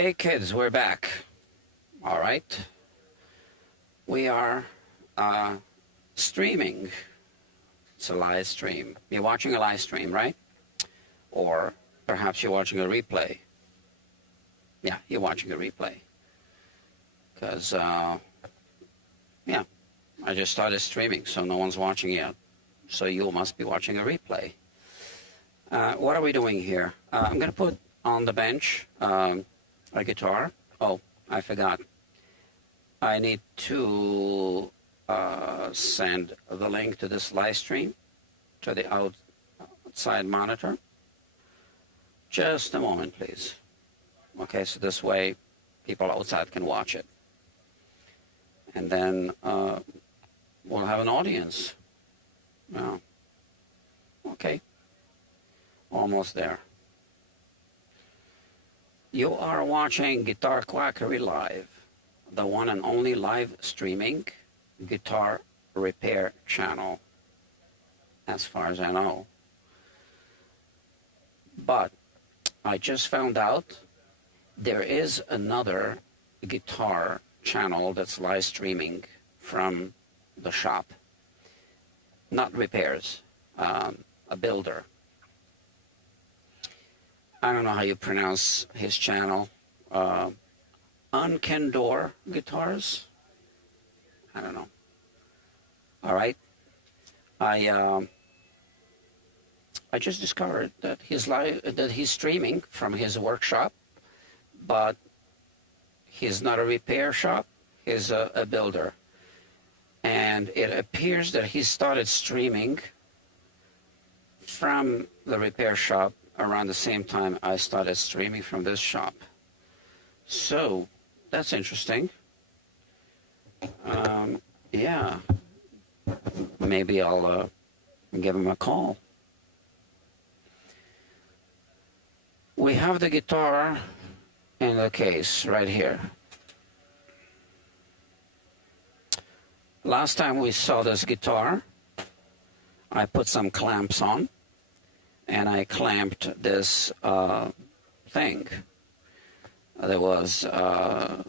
Hey kids, we're back. All right. We are streaming. It's a live stream. You're watching a live stream, right? Or perhaps you're watching a replay. Yeah, you're watching a replay. Because, yeah, I just started streaming, so no one's watching yet. So you must be watching a replay. What are we doing here? I'm going to put on the bench a guitar. Oh, I forgot. I need to send the link to this live stream to the outside monitor. Just a moment, please. Okay, so this way people outside can watch it. And then we'll have an audience. Yeah. Okay. Almost there. You are watching Guitar Quackery Live, the one and only live streaming guitar repair channel, as far as I know. But I just found out there is another guitar channel that's live streaming from the shop. Not repairs, a builder. I don't know how you pronounce his channel. Unkendor Guitars? I don't know. All right. I just discovered that he's streaming from his workshop, but he's not a repair shop. He's a builder. And it appears that he started streaming from the repair shop around the same time I started streaming from this shop. So, that's interesting. Yeah. Maybe I'll give him a call. We have the guitar in the case right here. Last time we saw this guitar, I put some clamps on, and I clamped this thing. There was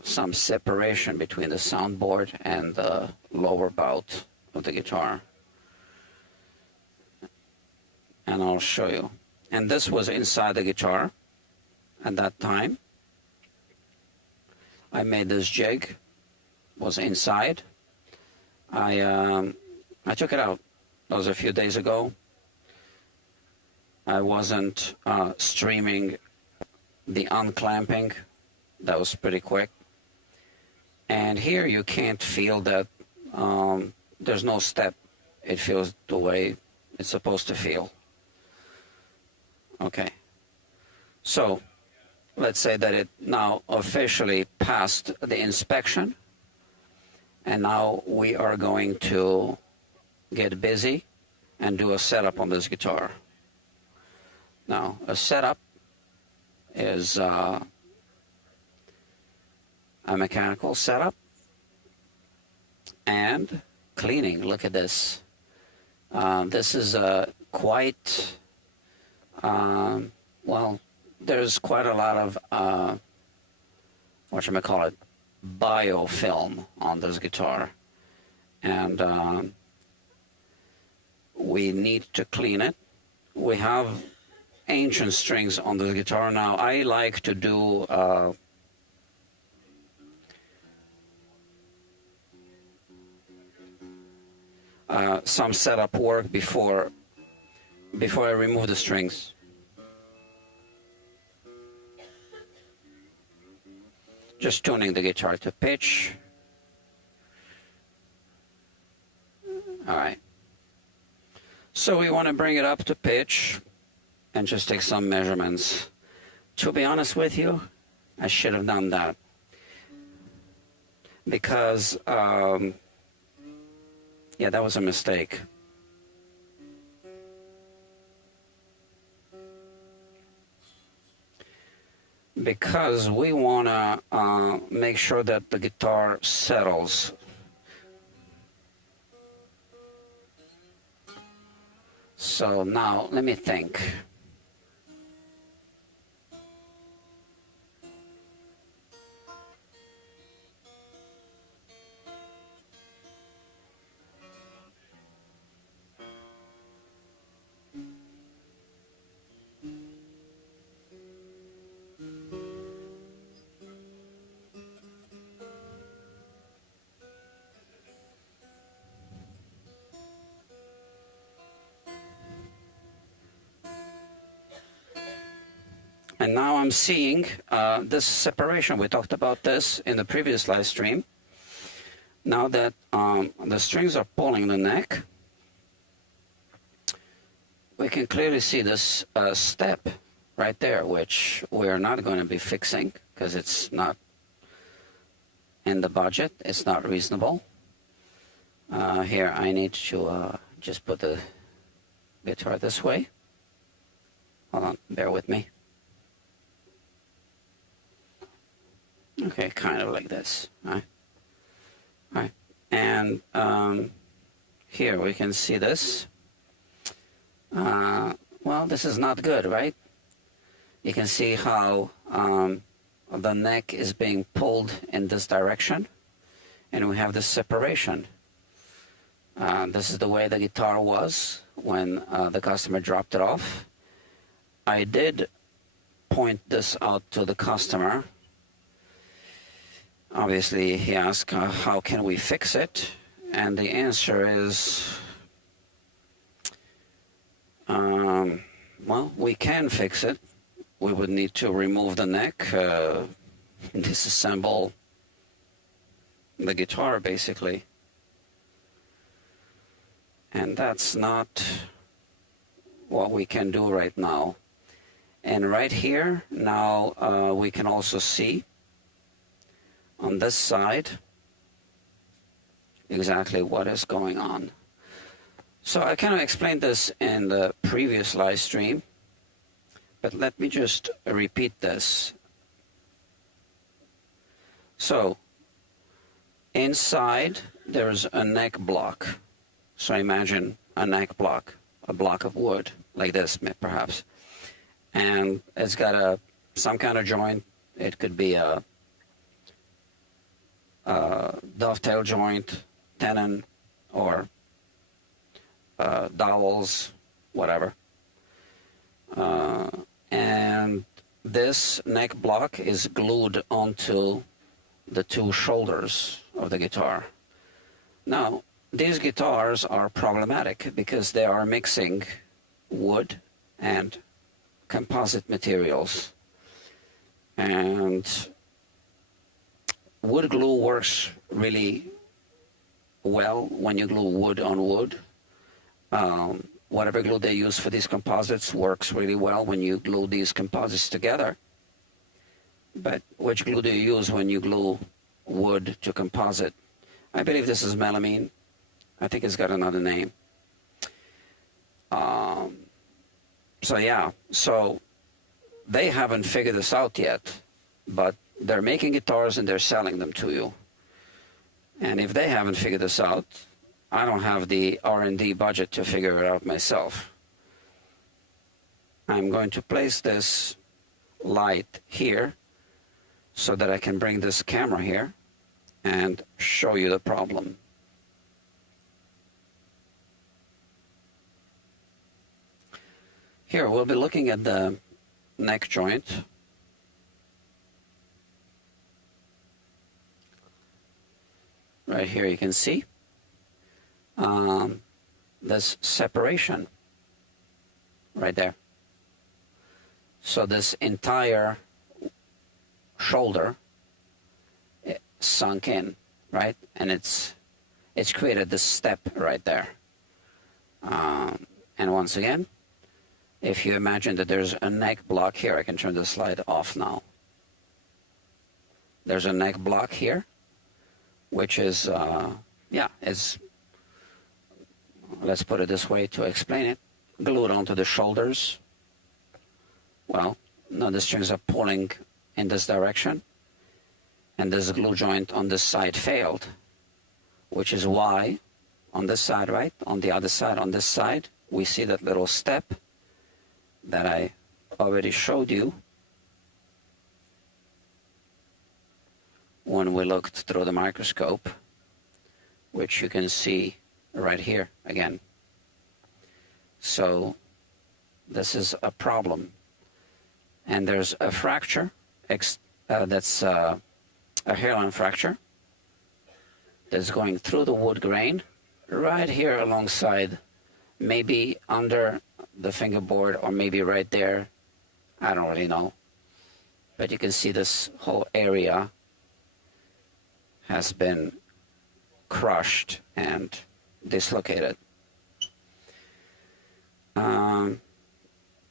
some separation between the soundboard and the lower bout of the guitar. And I'll show you. And this was inside the guitar at that time. I made this jig, was inside. I took it out. That was a few days ago. I wasn't streaming the unclamping. That was pretty quick. And here you can't feel that there's no step. It feels the way it's supposed to feel. Okay. So let's say that it now officially passed the inspection. And now we are going to get busy and do a setup on this guitar. Now, a setup is a mechanical setup and cleaning. Look at this. This is quite, well, there's quite a lot of, whatchamacallit, biofilm on this guitar. And we need to clean it. We have ancient strings on the guitar now. I like to do some setup work before I remove the strings. Just tuning the guitar to pitch. All right. So we want to bring it up to pitch and just take some measurements. To be honest with you, I should have done that. Because, yeah, that was a mistake. Because we want to make sure that the guitar settles. So now, let me think. And now I'm seeing this separation. We talked about this in the previous live stream. Now that the strings are pulling the neck, we can clearly see this step right there, which we're not going to be fixing because it's not in the budget. It's not reasonable. Here, I need to just put the guitar this way. Hold on, bear with me. Okay, kind of like this. All right. And here we can see this. Well, this is not good, right? You can see how the neck is being pulled in this direction, and we have this separation. This is the way the guitar was when the customer dropped it off. I did point this out to the customer. Obviously, he asked, how can we fix it? And the answer is, well, we can fix it. We would need to remove the neck, disassemble the guitar, basically. And that's not what we can do right now. And right here, now we can also see on this side exactly what is going on. So I kind of explained this in the previous live stream, but let me just repeat this. So inside there's a neck block. So imagine a neck block, a block of wood like this perhaps, and it's got some kind of joint. It could be a dovetail joint, tenon, or dowels, whatever. And this neck block is glued onto the two shoulders of the guitar. Now, these guitars are problematic because they are mixing wood and composite materials. And wood glue works really well when you glue wood on wood. Whatever glue they use for these composites works really well when you glue these composites together. But which glue do you use when you glue wood to composite? I believe this is melamine. I think it's got another name. So they haven't figured this out yet, but they're making guitars and they're selling them to you. And if they haven't figured this out, I don't have the R&D budget to figure it out myself. I'm going to place this light here so that I can bring this camera here and show you the problem. Here, we'll be looking at the neck joint. Right here you can see this separation right there. So this entire shoulder sunk in, right? And it's created this step right there. And once again, if you imagine that there's a neck block here, I can turn the slide off now. There's a neck block here, which is, let's put it this way to explain it, glued onto the shoulders. Well, now the strings are pulling in this direction, and this glue joint on this side failed, which is why on this side, right, on the other side, on this side, we see that little step that I already showed you when we looked through the microscope, which you can see right here again. So this is a problem. And there's a fracture, that's a hairline fracture that's going through the wood grain right here alongside, maybe under the fingerboard or maybe right there. I don't really know. But you can see this whole area has been crushed and dislocated.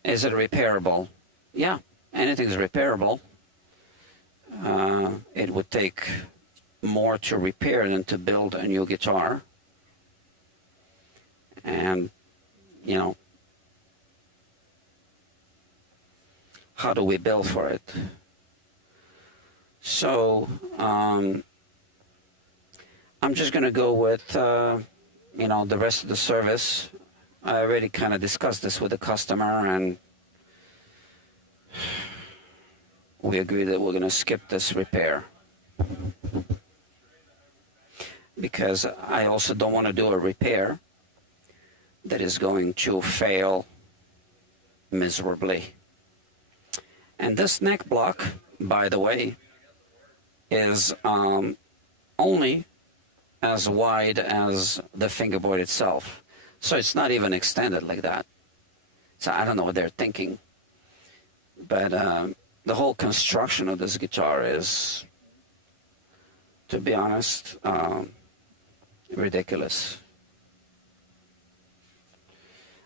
Is it repairable? Yeah, anything's repairable. It would take more to repair than to build a new guitar. And, you know, how do we bill for it? So, I'm just going to go with, you know, the rest of the service. I already kind of discussed this with the customer, and we agreed that we're going to skip this repair. Because I also don't want to do a repair that is going to fail miserably. And this neck block, by the way, is only as wide as the fingerboard itself. So it's not even extended like that. So I don't know what they're thinking. But the whole construction of this guitar is, to be honest, ridiculous.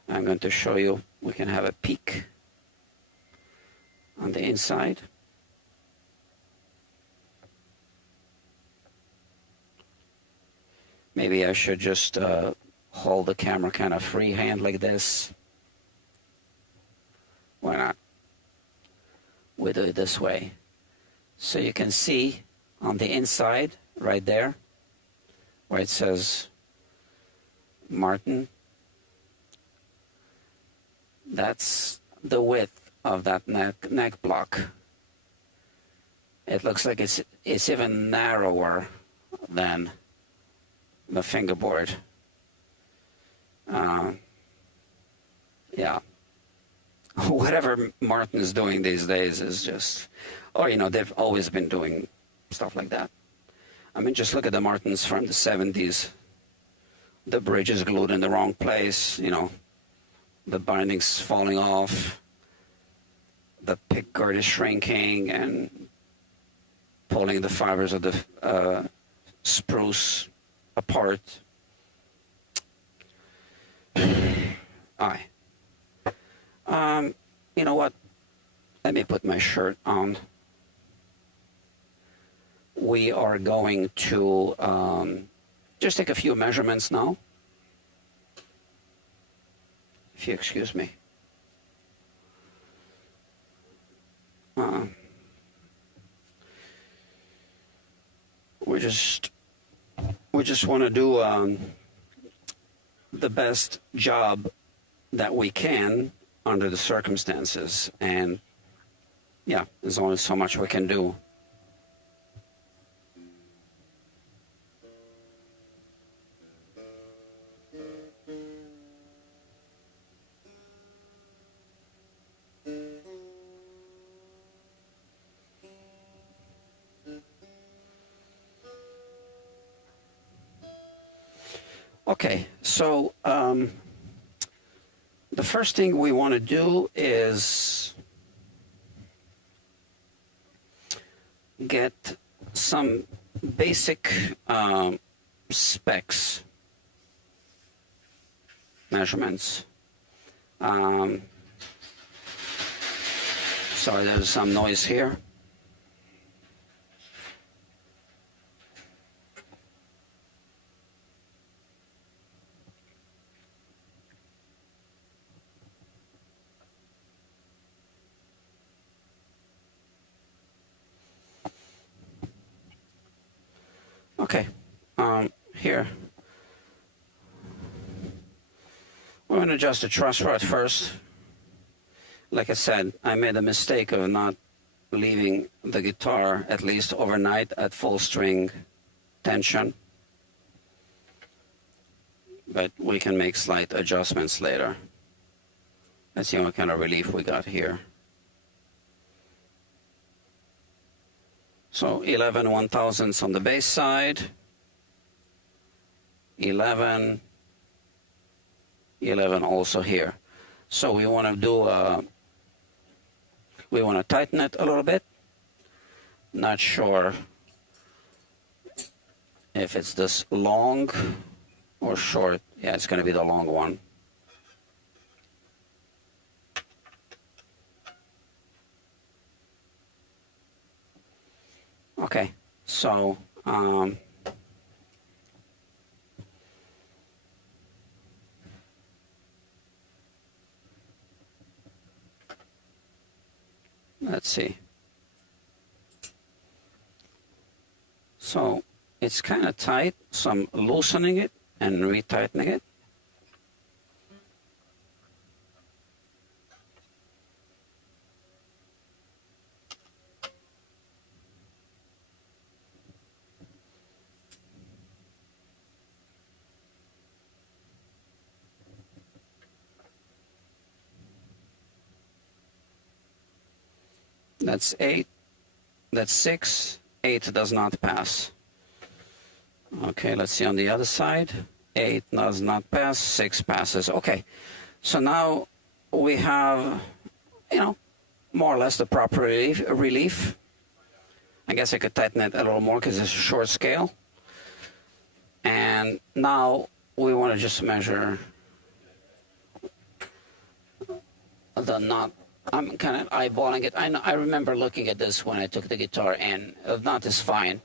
I'm going to show you. We can have a peek on the inside. Maybe I should just hold the camera kind of freehand like this. Why not? We do it this way. So you can see on the inside, right there, where it says Martin, that's the width of that neck block. It looks like it's even narrower than the fingerboard. Yeah. Whatever Martin is doing these days is just, or you know, they've always been doing stuff like that. I mean, just look at the Martins from the 70s. The bridge is glued in the wrong place, you know, the binding's falling off, the pickguard is shrinking and pulling the fibers of the spruce apart. Aye. You know what? Let me put my shirt on. We are going to just take a few measurements now. If you excuse me. We just want to do the best job that we can under the circumstances, and yeah, there's only so much we can do. Okay, so the first thing we want to do is get some basic specs, measurements. Sorry, there's some noise here. Okay, here. We're going to adjust the truss rod first. Like I said, I made a mistake of not leaving the guitar at least overnight at full string tension. But we can make slight adjustments later. Let's see what kind of relief we got here. So 11 1/1000ths on the bass side, 11 also here. So we want to do we want to tighten it a little bit Not sure if it's this long or short. Yeah, it's going to be the long one. Okay, so let's see. So it's kind of tight, so I'm loosening it and retightening it. That's 8. That's 6. 8 does not pass. Okay, let's see on the other side. 8 does not pass. 6 passes. Okay, so now we have, you know, more or less the proper relief. I guess I could tighten it a little more because it's a short scale. And now we want to just measure the knot. I'm kind of eyeballing it. I remember looking at this when I took the guitar, and the knot is fine.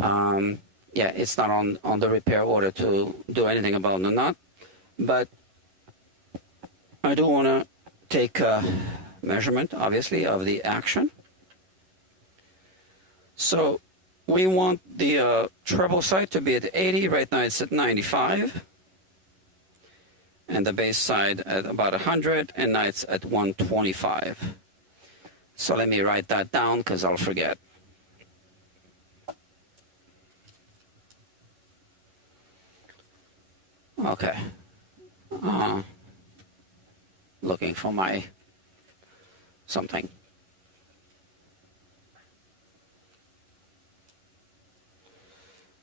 Yeah, it's not on the repair order to do anything about the knot, but I do want to take a measurement, obviously, of the action. So we want the treble side to be at 80. Right now it's at 95. And the bass side at about 100, and now it's at 125. So let me write that down because I'll forget. Okay. Looking for my something.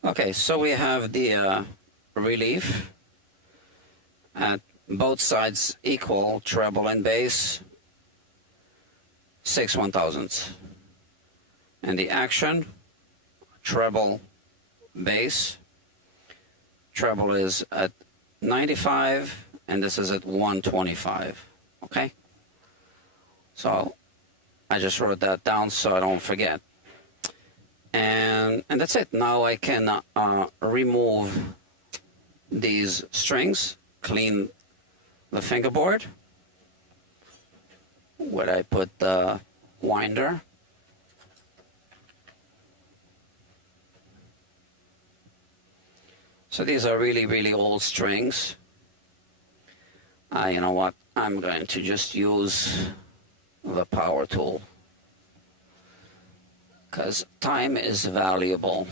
Okay, so we have the relief at both sides equal, treble and bass, 6 1/1000ths. And the action, treble, bass, treble is at 95, and this is at 125, okay? So I just wrote that down so I don't forget. And that's it. Now I can remove these strings, clean the fingerboard where I put the winder. So these are really, really old strings. You know what? I'm going to just use the power tool because time is valuable.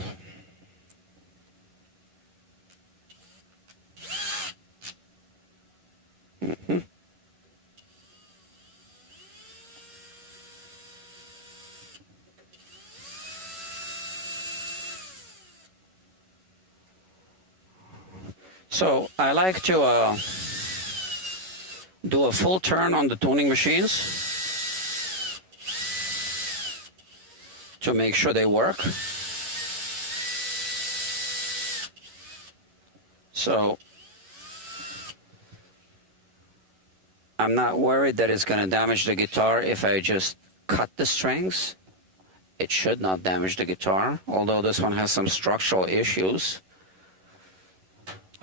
So I like to do a full turn on the tuning machines to make sure they work. So I'm not worried that it's going to damage the guitar if I just cut the strings. It should not damage the guitar, although this one has some structural issues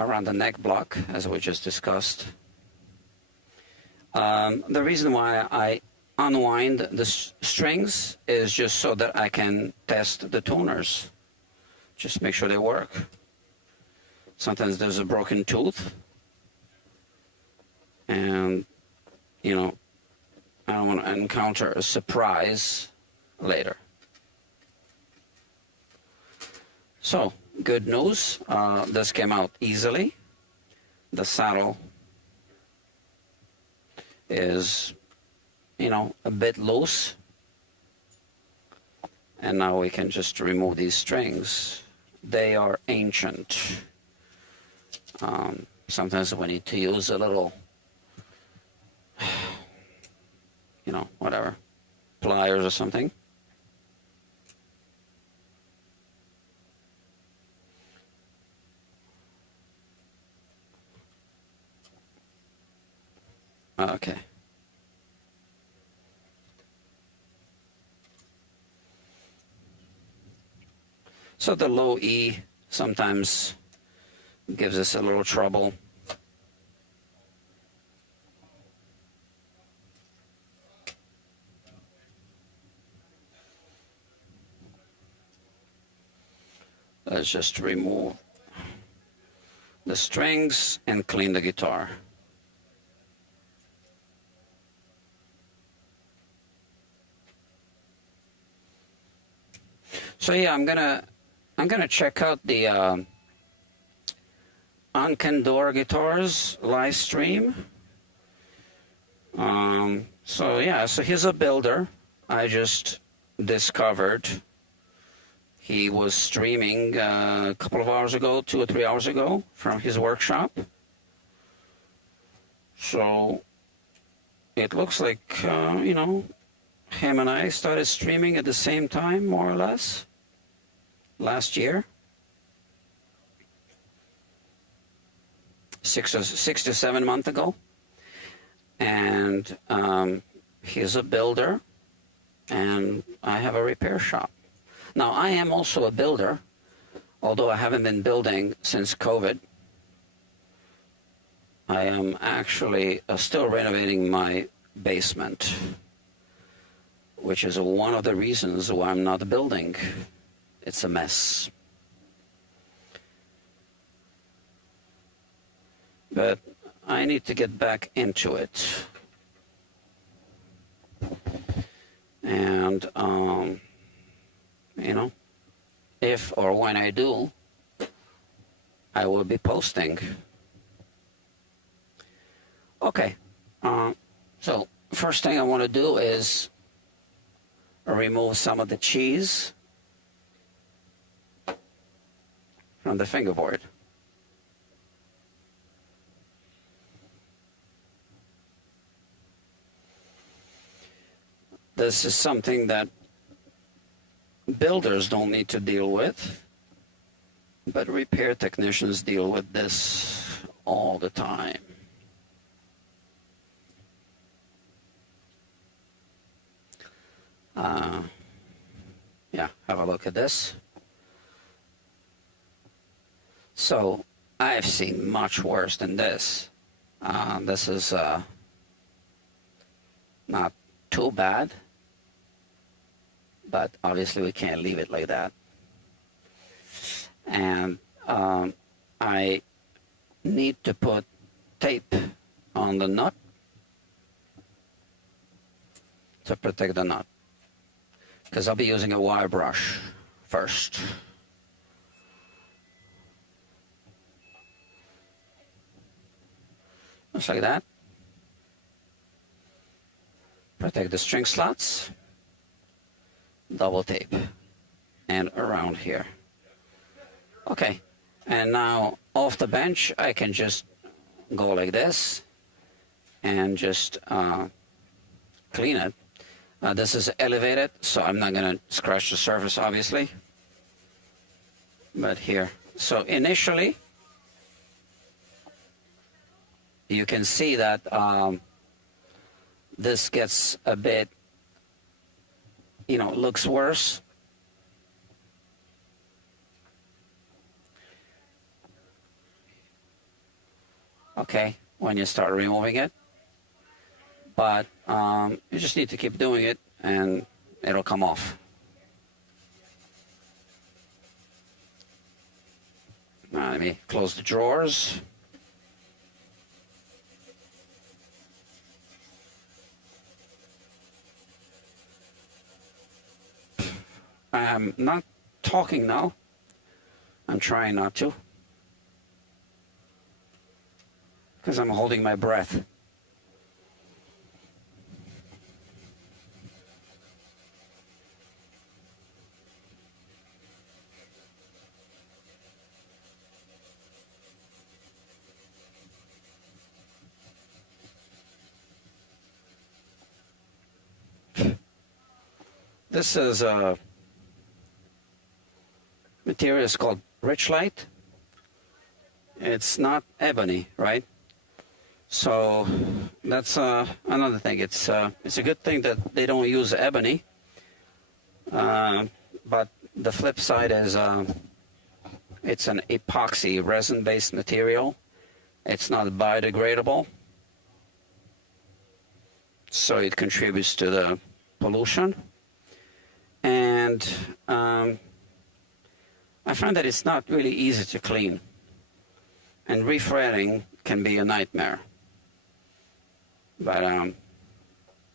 around the neck block, as we just discussed. The reason why I unwind the strings is just so that I can test the tuners, just make sure they work. Sometimes there's a broken tooth, and you know, I don't want to encounter a surprise later. So, good news, this came out easily. The saddle is, you know, a bit loose. And now we can just remove these strings. They are ancient. Sometimes we need to use a little, you know, whatever, pliers or something. Okay. So the low E sometimes gives us a little trouble. Let's just remove the strings and clean the guitar. So yeah, I'm gonna check out the Ankendor Guitars live stream. So yeah, so he's a builder. I just discovered he was streaming a couple of hours ago, 2 or 3 hours ago, from his workshop. So it looks like, you know, him and I started streaming at the same time, more or less, last year. 6 to 7 months ago. And he's a builder, and I have a repair shop. Now, I am also a builder, although I haven't been building since COVID. I am actually still renovating my basement, which is one of the reasons why I'm not building. It's a mess. But I need to get back into it. And, you know, if or when I do, I will be posting. Okay, so first thing I want to do is remove some of the cheese from the fingerboard. This is something that builders don't need to deal with, but repair technicians deal with this all the time. Yeah, have a look at this. So I've seen much worse than this. This is not too bad, but obviously we can't leave it like that. And I need to put tape on the nut to protect the nut, because I'll be using a wire brush first. Just like that. Protect the string slots, double tape, and around here. Okay, and now off the bench, I can just go like this and just clean it. This is elevated, so I'm not going to scratch the surface, obviously. But here, so initially, you can see that this gets a bit, you know, looks worse. Okay, when you start removing it. But you just need to keep doing it and it'll come off. Now, let me close the drawers. I'm not talking now. I'm trying not to, because I'm holding my breath. This is a material is called Rich Light. It's not ebony, right? So that's another thing. It's a good thing that they don't use ebony, but the flip side is it's an epoxy resin-based material. It's not biodegradable, so it contributes to the pollution. And I find that it's not really easy to clean, and refretting can be a nightmare. But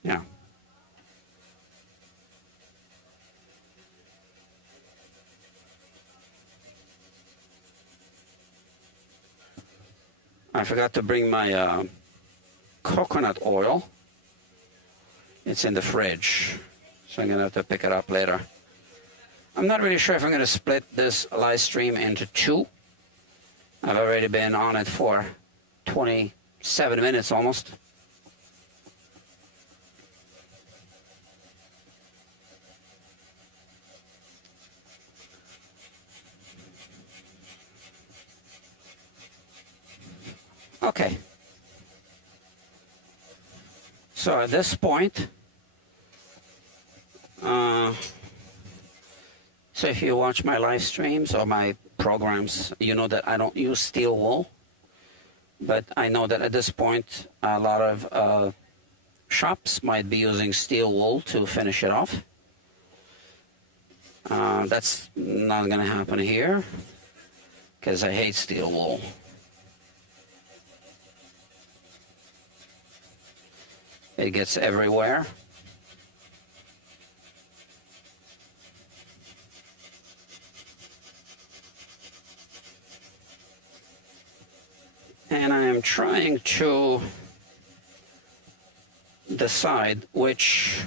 yeah. I forgot to bring my coconut oil. It's in the fridge, so I'm gonna have to pick it up later. I'm not really sure if I'm gonna split this live stream into two. I've already been on it for 27 minutes almost. Okay. So at this point, so if you watch my live streams or my programs, you know that I don't use steel wool. But I know that at this point, a lot of shops might be using steel wool to finish it off. That's not going to happen here because I hate steel wool. It gets everywhere. And I am trying to decide which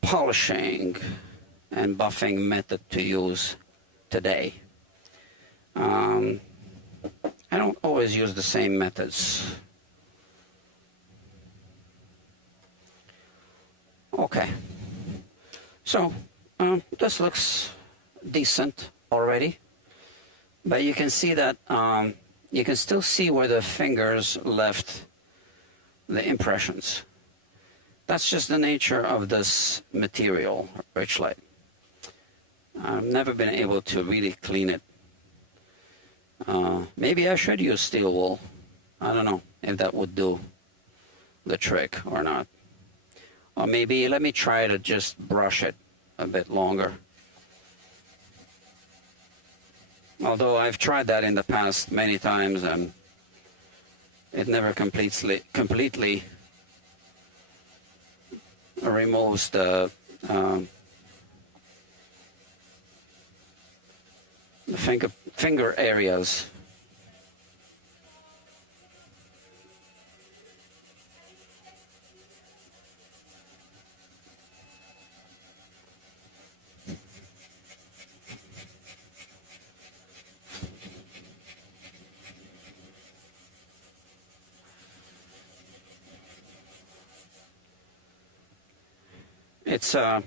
polishing and buffing method to use today. I don't always use the same methods. Okay, so this looks decent already, but you can see that you can still see where the fingers left the impressions. That's just the nature of this material, Richlight. I've never been able to really clean it. Maybe I should use steel wool. I don't know if that would do the trick or not. Or maybe let me try to just brush it a bit longer. Although I've tried that in the past many times, and it never completely removes the finger areas.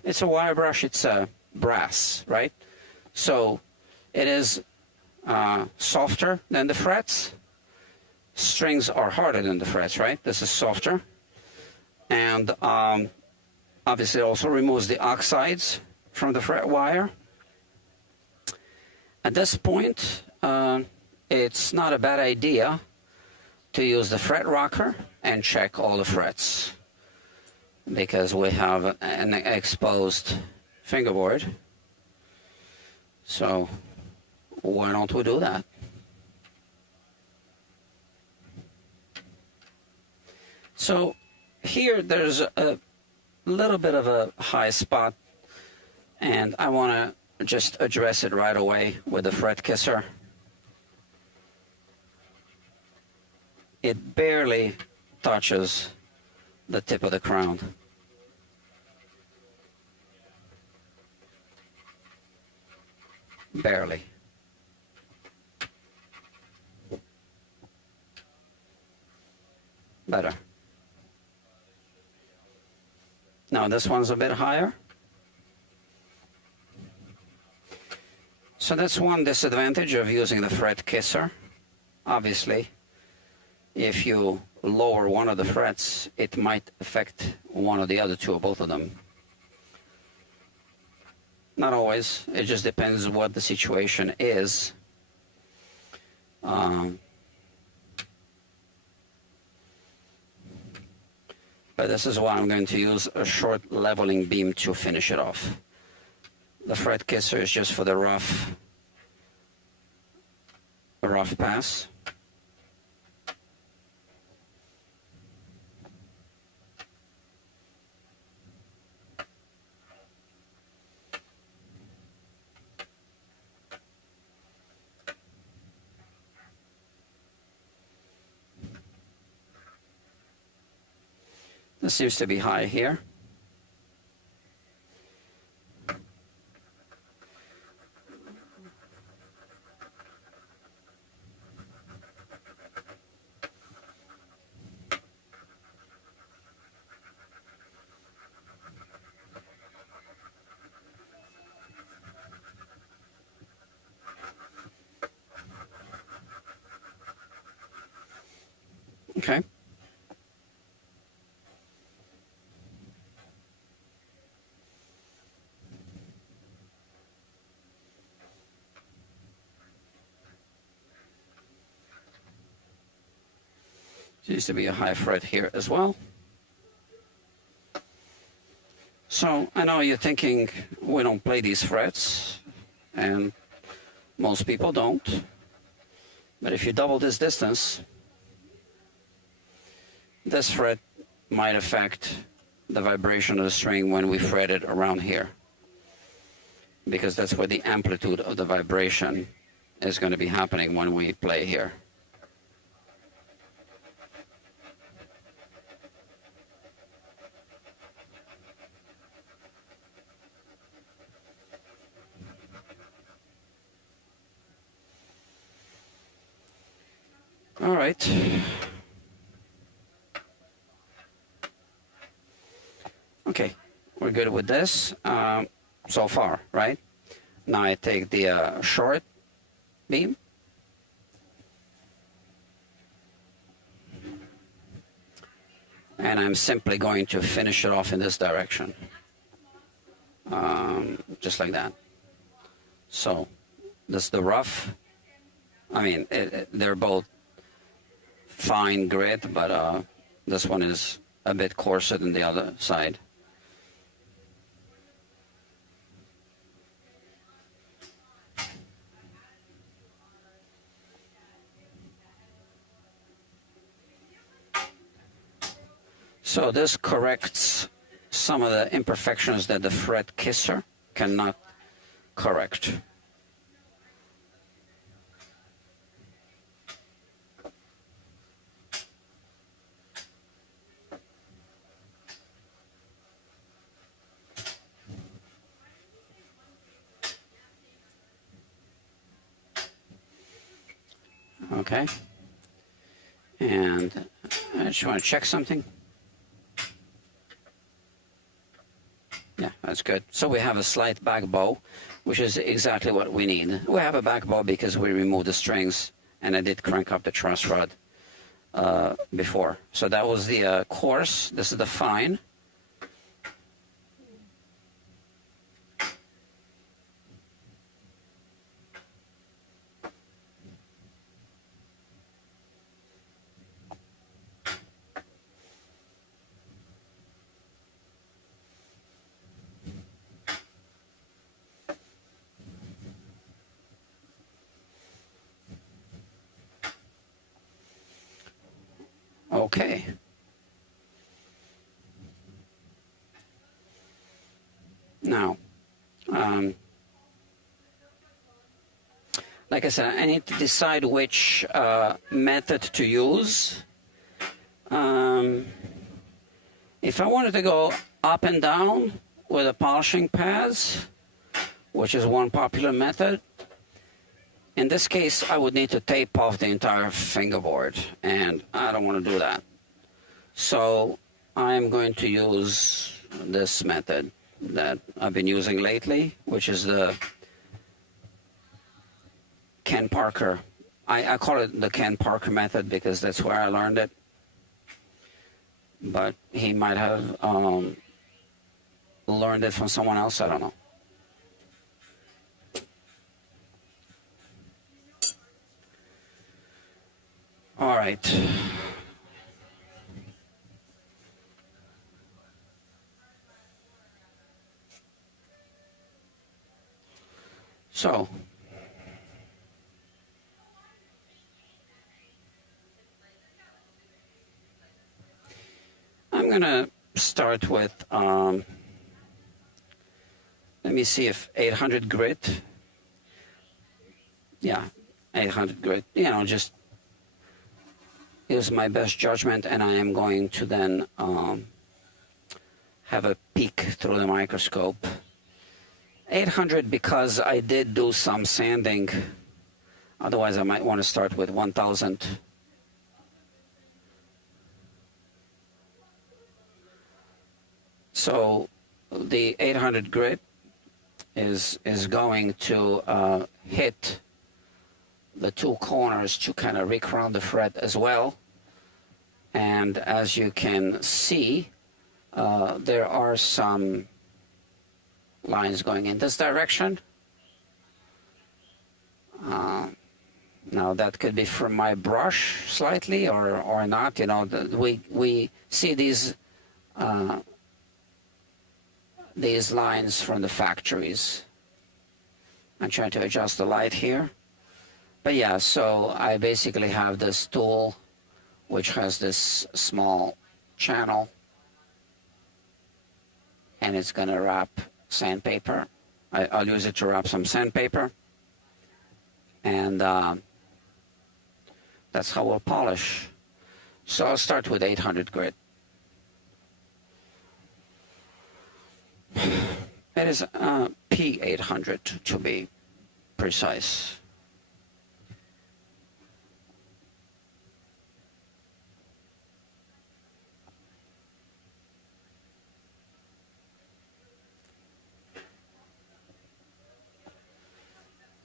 It's a wire brush. It's brass, right? So it is softer than the frets. Strings are harder than the frets, right? This is softer, and obviously also removes the oxides from the fret wire. At this point, it's not a bad idea to use the fret rocker and check all the frets, because we have an exposed fingerboard. So why don't we do that? So here there's a little bit of a high spot, and I want to just address it right away with the fret kisser. It barely touches the tip of the crown. Barely. Better. Now this one's a bit higher. So that's one disadvantage of using the fret kisser. Obviously, if you lower one of the frets, it might affect one or the other two or both of them. Not always. It just depends what the situation is. But this is why I'm going to use a short leveling beam to finish it off. The fret kisser is just for the rough pass. This seems to be high here. Okay. Seems to be a high fret here as well. So I know you're thinking we don't play these frets, and most people don't. But if you double this distance, this fret might affect the vibration of the string when we fret it around here, because that's where the amplitude of the vibration is going to be happening when we play here. All right. Okay, we're good with this so far, right? Now I take the short beam. And I'm simply going to finish it off in this direction. Just like that. So, this is the rough. I mean, they're both fine grit, but this one is a bit coarser than the other side. So this corrects some of the imperfections that the fret kisser cannot correct. Okay, and I just want to check something. Yeah, that's good. So we have a slight back bow, which is exactly what we need. We have a back bow because we removed the strings, and I did crank up the truss rod before. So that was the coarse. This is the fine. Okay. Now, like I said, I need to decide which method to use. If I wanted to go up and down with the polishing pads, which is one popular method, in this case, I would need to tape off the entire fingerboard, and I don't want to do that. So I'm going to use this method that I've been using lately, which is the Ken Parker I call it the Ken Parker method because that's where I learned it. But he might have learned it from someone else. I don't know. All right. So, I'm going to start with, let me see if 800 grit, yeah, 800 grit, you know, just use my best judgment, and I am going to then have a peek through the microscope. 800 because I did do some sanding, otherwise I might want to start with 1000. So the 800 grit is going to hit the two corners to kind of recrown the fret as well. And as you can see, there are some lines going in this direction. Now that could be from my brush slightly or not. You know, we see these lines from the factories. I'm trying to adjust the light here. But yeah, so I basically have this tool which has this small channel, and it's going to wrap sandpaper. I'll use it to wrap some sandpaper, and that's how we'll polish. So I'll start with 800 grit. It is P800 to be precise.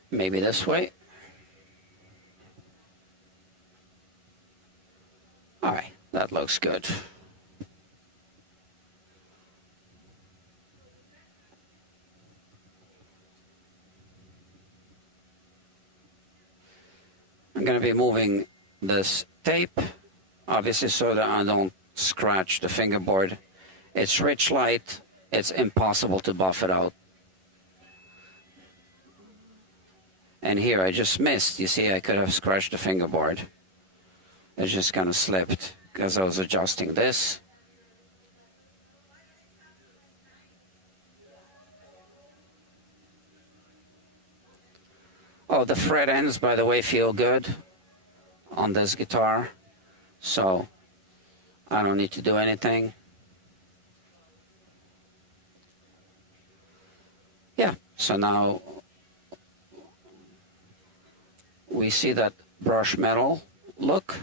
Maybe this way. All right, that looks good. I'm going to be moving this tape, obviously, so that I don't scratch the fingerboard. It's rich light. It's impossible to buff it out. And here I just missed. You see, I could have scratched the fingerboard. It just kind of slipped because I was adjusting this. Oh, the fret ends, by the way, feel good on this guitar. So I don't need to do anything. Yeah, so now we see that brush metal look,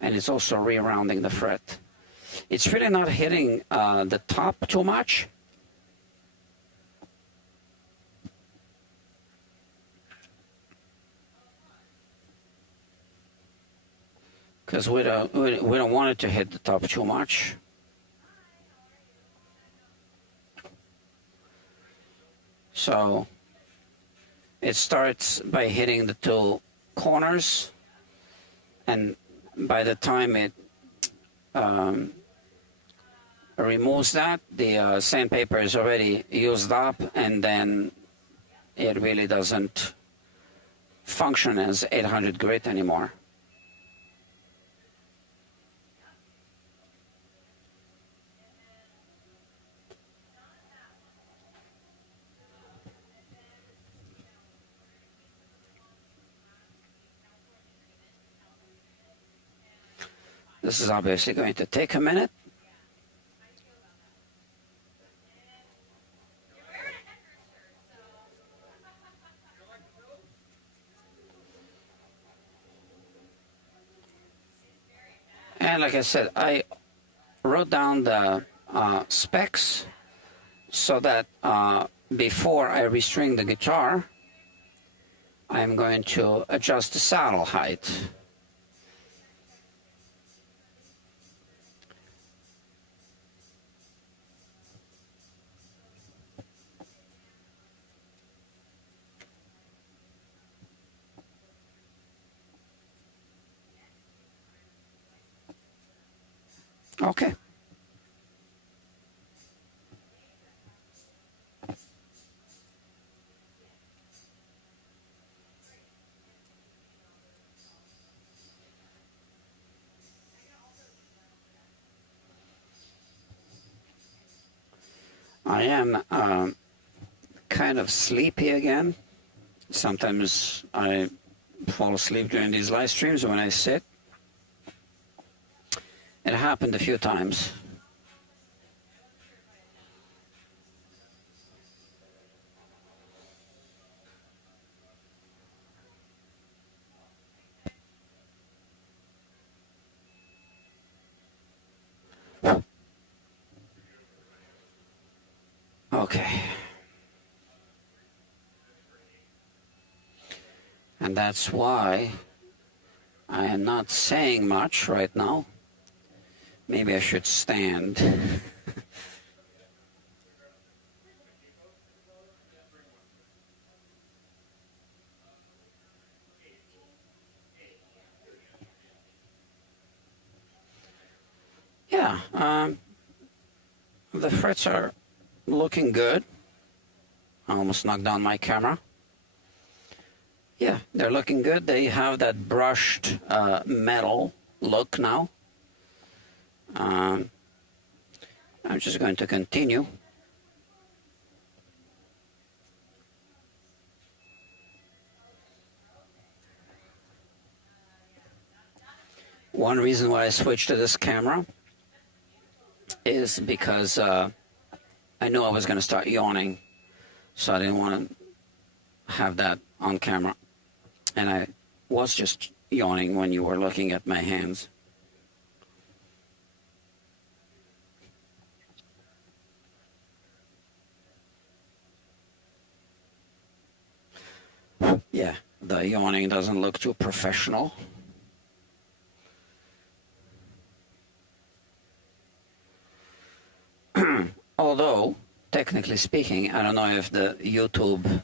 and it's also re-rounding the fret. It's really not hitting the top too much. Because we don't want it to hit the top too much. So it starts by hitting the two corners, and by the time it removes that, the sandpaper is already used up, and then it really doesn't function as 800 grit anymore. This is obviously going to take a minute. And like I said, I wrote down the specs so that before I restring the guitar, I'm going to adjust the saddle height. Okay. I am kind of sleepy again. Sometimes I fall asleep during these live streams when I sit. It happened a few times. Okay. And that's why I am not saying much right now. Maybe I should stand. Yeah, the frets are looking good. I almost knocked down my camera. Yeah, they're looking good. They have that brushed metal look now. I'm just going to continue. One reason why I switched to this camera is because I knew I was going to start yawning, so I didn't want to have that on camera. And I was just yawning when you were looking at my hands. Yeah, the yawning doesn't look too professional. Although, technically speaking, I don't know if the YouTube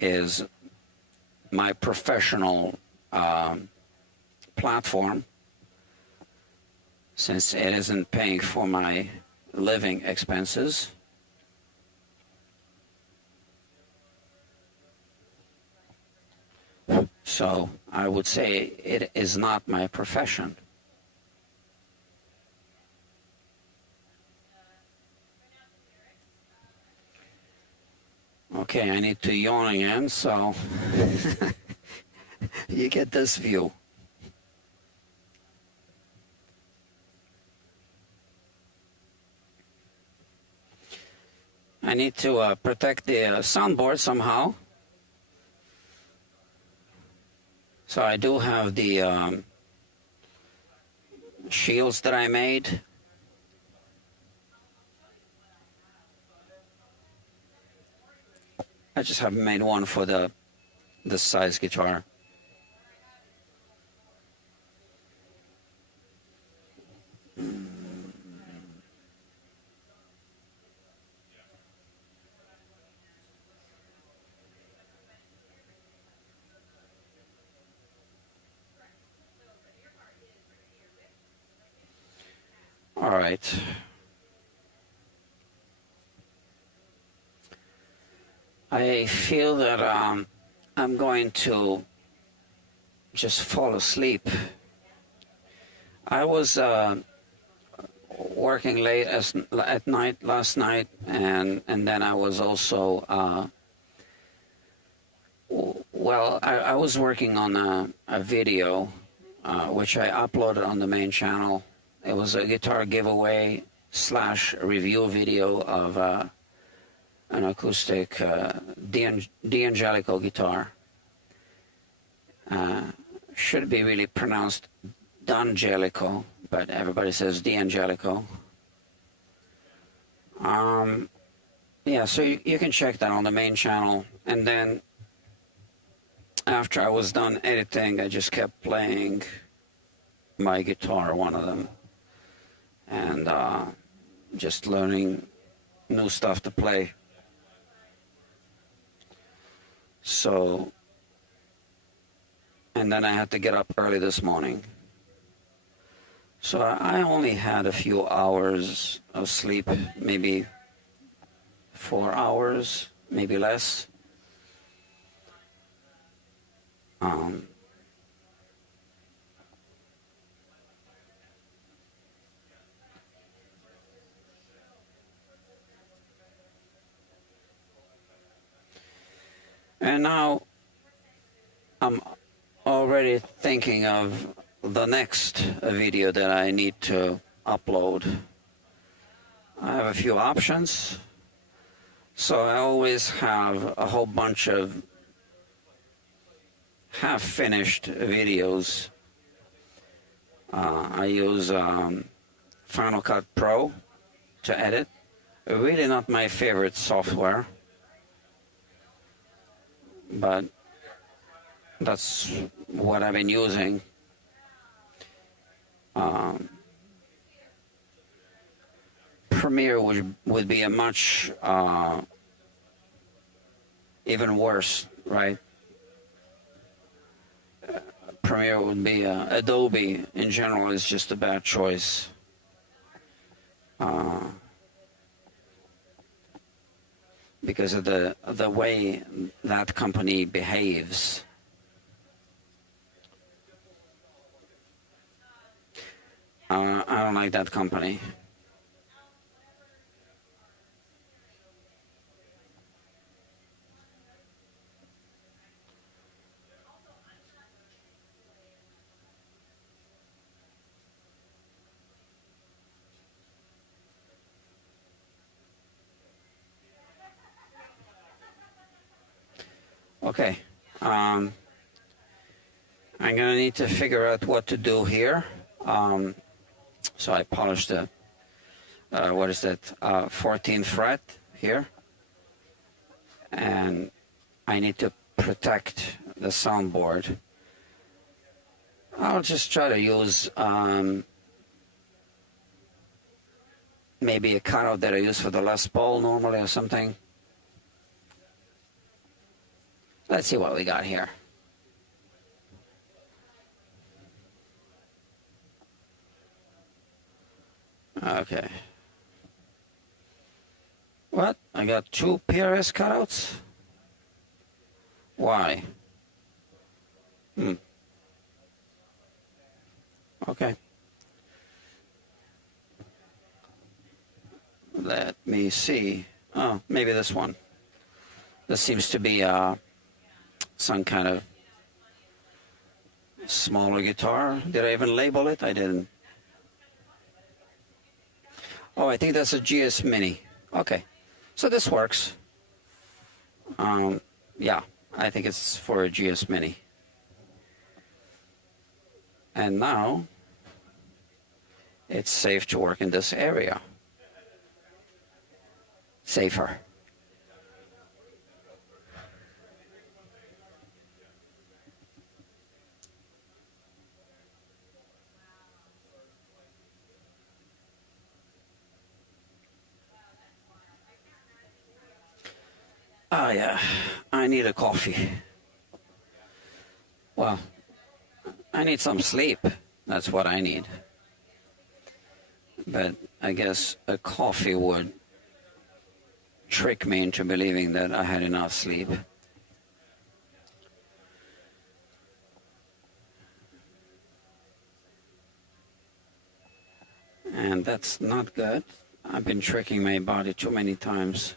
is my professional platform, since it isn't paying for my living expenses. So I would say it is not my profession. Okay, I need to yawn again, so you get this view. I need to protect the soundboard somehow. So I do have the shields that I made. I just haven't made one for this size guitar. All right. I feel that I'm going to just fall asleep. I was working late at night last night, and then I was also well, I was working on a video which I uploaded on the main channel. It was a guitar giveaway / review video of an acoustic D'Angelico guitar. Should be really pronounced D'Angelico, but everybody says D'Angelico. Yeah, so you can check that on the main channel. And then after I was done editing, I just kept playing my guitar, one of them, and just learning new stuff to play. So, and then I had to get up early this morning. So I only had a few hours of sleep, maybe 4 hours, maybe less. And now I'm already thinking of the next video that I need to upload. I have a few options. So I always have a whole bunch of half-finished videos. I use Final Cut Pro to edit. Really not my favorite software, but that's what I've been using. Premiere would be a much even worse, right? Premiere would be Adobe in general is just a bad choice. Because of the way that company behaves. I don't like that company. Okay, I'm gonna need to figure out what to do here. So I polished the, what is that, 14th fret here. And I need to protect the soundboard. I'll just try to use maybe a cutout that I use for the Les Paul normally or something. Let's see what we got here. Okay. What? I got 2 PRS cutouts? Why? Okay. Let me see. Oh, maybe this one. This seems to be some kind of smaller guitar. Did I even label it? I didn't. Oh, I think that's a GS Mini. Okay, so this works. Yeah, I think it's for a GS Mini. And now it's safe to work in this area. Safer. Oh yeah, I need a coffee. Well, I need some sleep. That's what I need. But I guess a coffee would trick me into believing that I had enough sleep. And that's not good. I've been tricking my body too many times.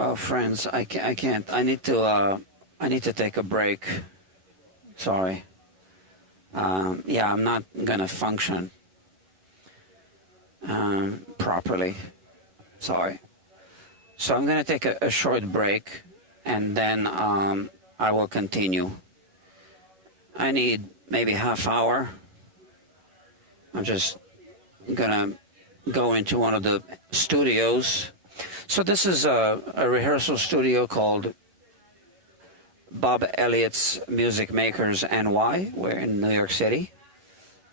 Oh, friends, I can't. I need to take a break. Sorry. Yeah, I'm not gonna function properly. Sorry. So I'm gonna take a short break, and then I will continue. I need maybe half hour. I'm just gonna go into one of the studios So this is a rehearsal studio called Bob Elliott's Music Makers NY. We're in New York City.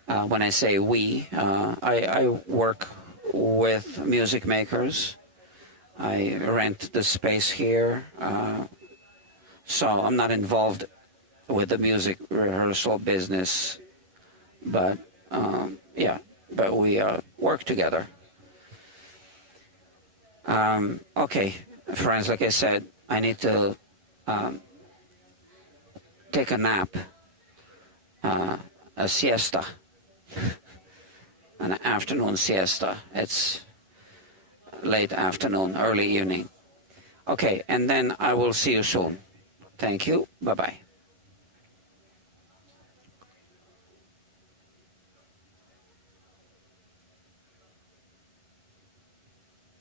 When I say we, I work with music makers. I rent the space here, so I'm not involved with the music rehearsal business, but yeah, but we work together. Okay, friends, like I said, I need to take a nap, a siesta, an afternoon siesta. It's late afternoon, early evening. Okay, and then I will see you soon. Thank you. Bye-bye.